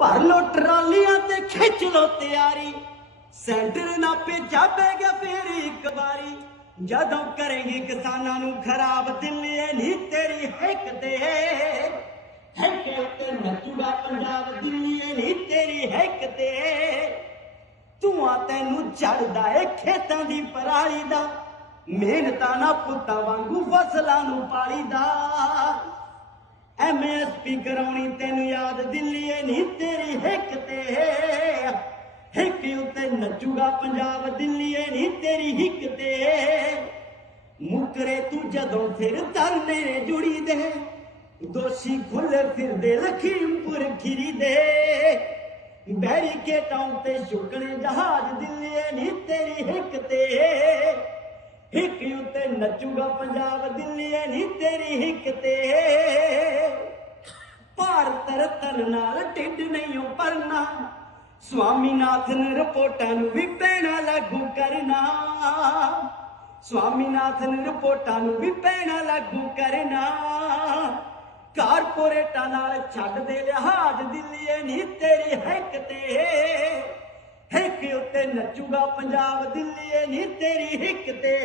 ਭਰ ਲੋ ਟਰਾਲੀਆਂ ਤੇ ਖਿੱਚ ਲੋ ਤਿਆਰੀ। ਸੈਂਟਰ ਨਾ ਭੇਜਾਵੇਗਾ ਫੇਰ ਇੱਕ ਵਾਰੀ। ਜਦੋਂ ਕਰੇਂਗੇ ਕਿਸਾਨਾਂ ਨੂੰ ਖਰਾਬ, ਦਿੱਲੀ ਨਹੀਂ ਤੇਰੀ ਹਿੱਕ ਤੇ। ਹਿੱਕ ਉੱਤੇ ਨੱਚੂਗਾ ਪੰਜਾਬ, ਦਿੱਲੀ ਨਹੀਂ ਤੇਰੀ ਹਿੱਕ ਤੇ। ਧੂਆਂ ਤੈਨੂੰ ਚੜਦਾ ਏ ਖੇਤਾਂ ਦੀ ਪਰਾਲੀ ਦਾ। ਮਿਹਨਤਾਂ ਨਾ ਪੁੱਤਾਂ ਵਾਂਗੂ ਫਸਲਾਂ ਨੂੰ ਪਾਲੀਦਾ। ਐਮਐਸਪੀ ਕਰਾਉਣੀ ਤੈਨੂੰ ਯਾਦ ਦਿੱਲੀ ਏ ਨਹੀਂ ਤੇਰੀ ਹਿੱਕ ਤੇ। ਹਿੱਕ ਉੱਤੇ ਨੱਚੂਗਾ ਪੰਜਾਬ ਦਿੱਲੀ ਏ ਨਹੀਂ ਤੇਰੀ ਹਿੱਕ ਤੇ। ਮੁਕਰੇ ਤੂੰ ਜਦੋਂ ਫਿਰ ਧਰਨੇ ਨੇ ਜੁੜੀ ਦੇ। ਦੋਸ਼ੀ ਖੁੱਲੇ ਫਿਰਦੇ ਲਖੀਮਪੁਰ ਖਿਰੀ ਦੇ। ਬੈਰੀਕੇਟਾਂ ਤੇ ਸ਼ੁਕਣੇ ਜਹਾਜ਼ ਦਿੱਲੀ ਨਹੀਂ ਤੇਰੀ ਹਿੱਕ ਤੇ। ਹਿੱਕ ਉੱਤੇ ਨੱਚੂਗਾ ਪੰਜਾਬ ਦਿੱਲੀ ਨਹੀਂ ਤੇਰੀ ਹਿੱਕ ਤੇ। ਭਾਰਤ ਰਤਨ ਨਾਲ ਢਿੱਡ ਨਹੀਂ ਓ ਸਵਾਮੀਨਾਥਨ ਰਿਪੋਰਟਾਂ ਨੂੰ ਵੀ ਪੈਣਾ ਲਾਗੂ ਕਰਨਾ। ਸਵਾਮੀਨਾਥਨ ਰਿਪੋਰਟਾਂ ਨੂੰ ਵੀ ਪੈਣਾ ਲਾਗੂ ਕਰਨਾ। ਕਾਰਪੋਰੇਟਾਂ ਨਾਲ ਛੱਡ ਦੇ ਲਿਹਾਜ਼ ਦਿੱਲੀਏ ਏ ਨਹੀਂ ਤੇਰੀ ਹੱਕ ਤੇ। ਹਿੱਕ ਉੱਤੇ ਨੱਚੂਗਾ ਪੰਜਾਬ ਦਿੱਲੀਏ ਏ ਨਹੀਂ ਤੇਰੀ ਹਿੱਕ ਤੇ।